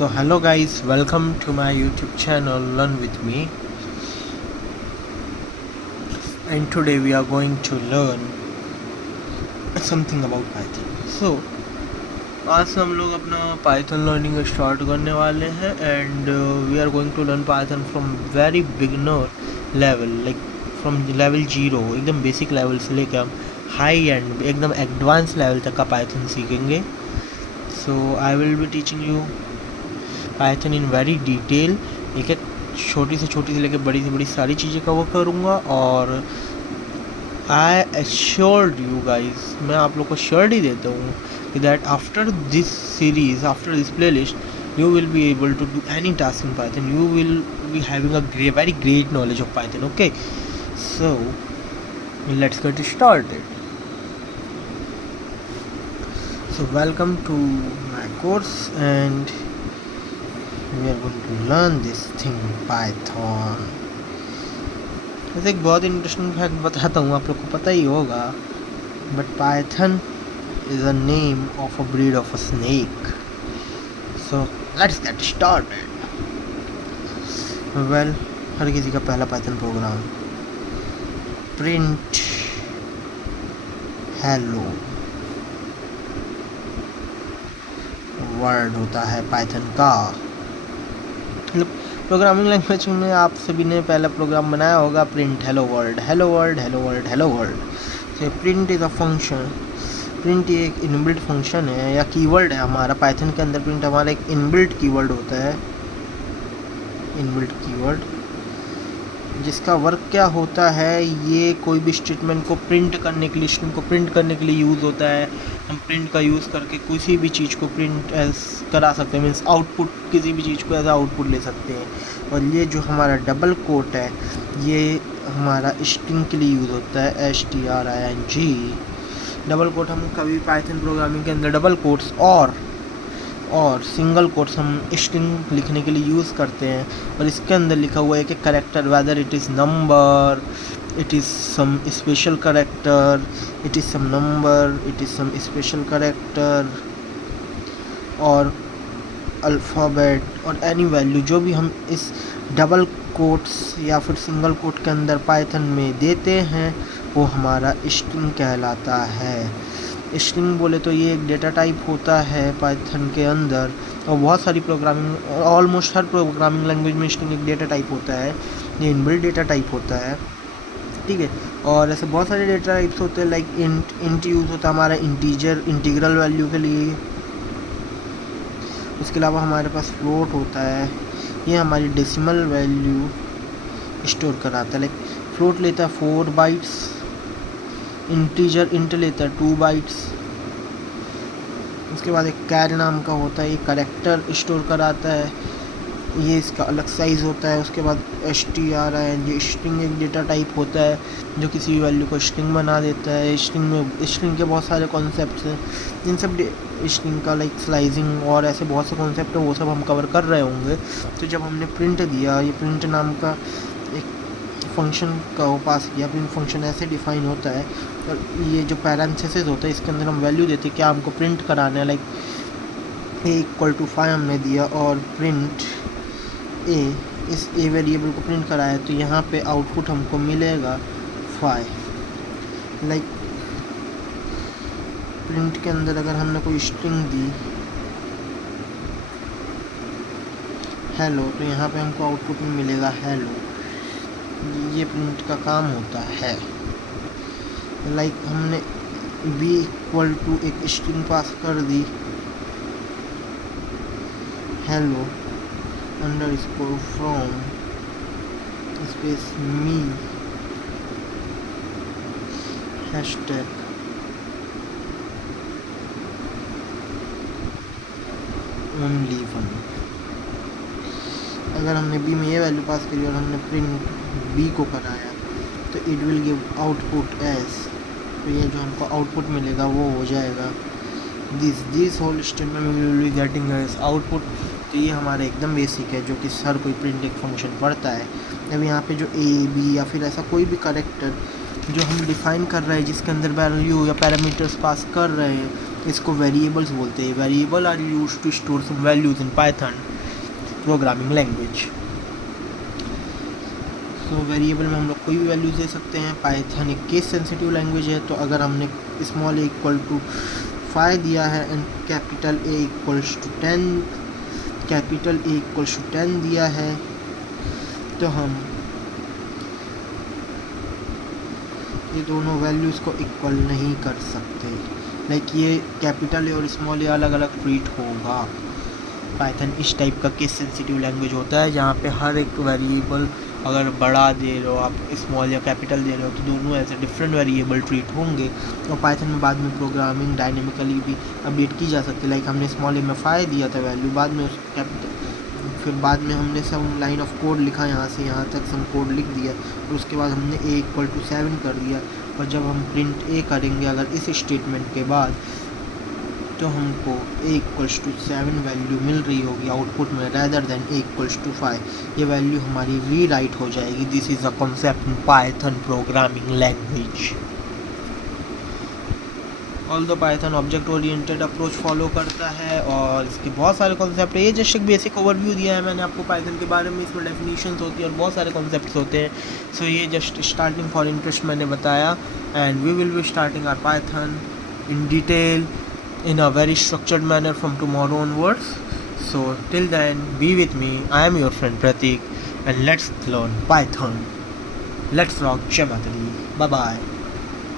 So hello guys, welcome to my YouTube channel Learn with me, and today we are going to learn something about Python. So आज से हम लोग अपना Python learning start करने वाले हैं and we are going to learn Python from very beginner level, like from level 0 एकदम basic level से लेकर हम हाई एंड एकदम एडवांस लेवल तक का Python सीखेंगे. So I will be teaching you Python in very detail. एक एक छोटी से लेकर बड़ी से बड़ी सारी चीज़ें कवर करूँगा और आई एश्योर्ड यू गाइज, मैं आप लोग को श्योरिटी देता हूँ कि that after this series, after this playlist, you will be able to do any task in Python. You will be having a very great knowledge of Python. Okay, so let's get started. So welcome to my course and we are going to learn this thing Python. वैसे एक बहुत interesting fact बताता हूँ, आप लोग को पता ही होगा, but Python is a name of a breed of a snake. So let's get started. Well, हर किसी का पहला Python program print hello world होता है Python का. मतलब प्रोग्रामिंग लैंग्वेज में आप सभी ने पहला प्रोग्राम बनाया होगा print hello world, hello world, hello world, hello world. तो print is a function. Print ये एक इनबिल्ट फंक्शन है या कीवर्ड है हमारा पाइथन के अंदर. प्रिंट हमारा एक इनबिल्ट कीवर्ड होता है, इनबिल्ट कीवर्ड, जिसका वर्क क्या होता है, ये कोई भी स्टेटमेंट को प्रिंट करने के लिए, स्ट्रिंग को प्रिंट करने के लिए यूज़ होता है. हम प्रिंट का यूज़ करके किसी भी चीज़ को प्रिंट एज करा सकते हैं, मीन्स आउटपुट, किसी भी चीज़ को एज आउटपुट ले सकते हैं. और ये जो हमारा डबल कोट है, ये हमारा स्ट्रिंग के लिए यूज़ होता है, string. डबल कोट हम कभी पाइथन प्रोग्रामिंग के अंदर डबल कोट्स और सिंगल कोट्स हम स्ट्रिंग लिखने के लिए यूज़ करते हैं. और इसके अंदर लिखा हुआ है कि character, whether it is number, it is some special character, it is some number, it is some special character और अल्फ़ाबेट और एनी वैल्यू, जो भी हम इस डबल कोट्स या फिर सिंगल कोट के अंदर पाइथन में देते हैं वो हमारा स्ट्रिंग कहलाता है. स्ट्रिंग बोले तो ये एक डेटा टाइप होता है पाइथन के अंदर, और बहुत सारी प्रोग्रामिंग, ऑलमोस्ट हर प्रोग्रामिंग लैंग्वेज में स्ट्रिंग एक डेटा टाइप होता है. ये इनबिल्ट डेटा टाइप होता है, ठीक है. और ऐसे बहुत सारे डेटा टाइप्स होते हैं, लाइक इंट यूज़ होता है हमारा इंटीजर, इंटीग्रल वैल्यू के लिए. उसके अलावा हमारे पास फ्लोट होता है, ये हमारी डेसिमल वैल्यू स्टोर कराता है. लाइक फ्लोट लेता है 4 बाइट्स, इंटीजर इंट लेता है 2 बाइट्स. उसके बाद एक कैर नाम का होता है, ये करेक्टर स्टोर कराता है, ये इसका अलग साइज़ होता है. उसके बाद string, ये स्ट्रिंग एक डेटा टाइप होता है जो किसी भी वैल्यू को स्ट्रिंग बना देता है. स्ट्रिंग के बहुत सारे कॉन्सेप्ट्स हैं, इन सब स्ट्रिंग का लाइक स्लाइसिंग और ऐसे बहुत से कॉन्सेप्ट हैं, वो सब हम कवर कर रहे होंगे. तो जब हमने प्रिंट दिया, ये प्रिंट नाम का एक फंक्शन का वो पास किया. प्रिंट फंक्शन ऐसे डिफाइन होता है, और ये जो पैरेंथेसिस होता है इसके अंदर हम वैल्यू देते हैं क्या हमको प्रिंट कराना है. लाइक a=5 हमने दिया और प्रिंट a, इस a वेरिएबल को प्रिंट कराया, तो यहाँ पे आउटपुट हमको मिलेगा 5. लाइक प्रिंट के अंदर अगर हमने कोई स्ट्रिंग दी हेलो, तो यहाँ पे हमको आउटपुट में मिलेगा हेलो. ये प्रिंट का काम होता है. लाइक हमने b= एक स्ट्रिंग पास कर दी, hello underscore from space me hashtag only 1. अगर हमने b में ये वैल्यू पास करी और हमने प्रिंट b को कराया, तो it will give output as, तो ये जो हमको आउटपुट मिलेगा वो हो जाएगा this whole statement will be getting as output. तो ये हमारा एकदम बेसिक है जो कि हर कोई प्रिंट एक फंक्शन पढ़ता है. अब यहाँ पे जो a, b या फिर ऐसा कोई भी करेक्टर जो हम डिफ़ाइन कर रहे हैं, जिसके अंदर वैल्यू या पैरामीटर्स पास कर रहे हैं, इसको वेरिएबल्स बोलते हैं. Variable are used to store some values in Python. Programming language. तो वेरिएबल में हम लोग कोई भी वैल्यूज दे सकते हैं। पाइथन एक केस सेंसिटिव लैंग्वेज है, तो अगर हमने स्मॉल ए इक्वल टू 5 दिया है and capital A equals to 10 दिया है, तो हम ये दोनों वैल्यूज़ को इक्वल नहीं कर सकते। लाइक ये कैपिटल ए और स्मॉल ए अलग अलग ट्रीट होगा। पाइथन इस टाइप का केस सेंसिटिव लैंग्वेज होता है जहाँ पे हर एक वेरिएबल अगर बड़ा दे रहे हो आप, स्मॉल या कैपिटल दे रहे हो, तो दोनों ऐसे डिफरेंट वेरिएबल ट्रीट होंगे। और पाइथन में बाद में प्रोग्रामिंग डायनेमिकली भी अपडेट की जा सकती है। लाइक हमने स्मॉल ए में 5 दिया था वैल्यू, बाद में उस कैपिटल, फिर बाद में हमने सब लाइन ऑफ कोड लिखा, यहाँ से यहाँ तक सब कोड लिख दिया, और उसके बाद हमने ए इक्वल टू 7 कर दिया। और जब हम प्रिंट ए करेंगे अगर इस स्टेटमेंट के बाद, तो हमको ए इक्वल्स टू 7 वैल्यू मिल रही होगी आउटपुट में, rather than A equals to 5। ये वैल्यू हमारी री राइट हो जाएगी। This is a concept in Python programming language. Although Python object oriented approach follow करता है और इसके बहुत सारे कॉन्सेप्ट है। ये जस्ट एक बेसिक ओवरव्यू दिया है मैंने आपको पाइथन के बारे में। इसमें डेफिनेशंस होती है और बहुत सारे कॉन्सेप्ट्स होते हैं। सो ये जस्ट स्टार्टिंग फॉर इंटरेस्ट मैंने बताया, and we will be starting our Python in detail in a very structured manner from tomorrow onwards. So till then, be with me. I am your friend Pratik, and let's learn Python. Let's rock Jai Mata Di. Bye bye.